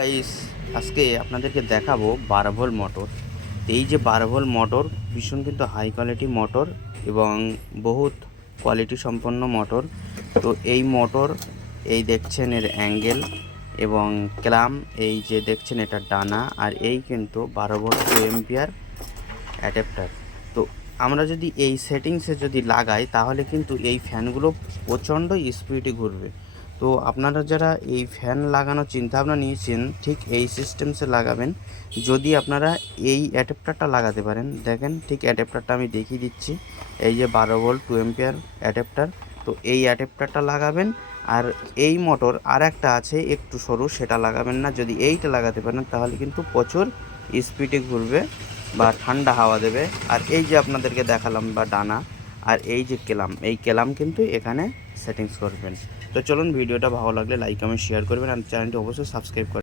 Guys, আজকে আপনাদেরকে দেখাবো 12 ভোল্ট মোটর। এই যে 12 ভোল্ট মোটর ভীষণ কিন্তু হাই কোয়ালিটি মোটর এবং বহুত কোয়ালিটি সম্পন্ন মোটর। তো এই মোটর এই দেখছেন এর অ্যাঙ্গেল এবং ক্লাম, এই যে দেখছেন এটা ডানা, আর এই কিন্তু 12 ভোল্ট 2 এম্পিয়ার অ্যাডাপ্টার। তো আমরা যদি এই সেটিংসে যদি লাগাই তাহলে কিন্তু এই ফ্যানগুলো প্রচণ্ড স্পিডে ঘুরবে। তো আপনারা যারা এই ফ্যান লাগানোর চিন্তাভাবনা নিয়েছেন ঠিক এই সিস্টেমসে লাগাবেন। যদি আপনারা এই অ্যাডাপ্টারটা লাগাতে পারেন, দেখেন ঠিক অ্যাডাপ্টারটা আমি দেখিয়ে দিচ্ছি। এই যে 12 ভোল্ট 2 এম্পিয়ার অ্যাডাপ্টার, তো এই অ্যাডাপ্টারটা লাগাবেন। আর এই মোটর আর একটা আছে একটু সরু, সেটা লাগাবেন না। যদি এইটা লাগাতে পারেন তাহলে কিন্তু প্রচুর স্পিডে ঘুরবে বা ঠান্ডা হাওয়া দেবে। আর এই যে আপনাদেরকে দেখালাম বা ডানা, আর এই যে কেলাম, এই কেলাম কিন্তু এখানে সেটিংস করবেন। তো চলুন, ভিডিওটা ভালো লাগলে লাইক কমেন্ট শেয়ার করবেন আর চ্যানেলটি অবশ্যই সাবস্ক্রাইব করবেন।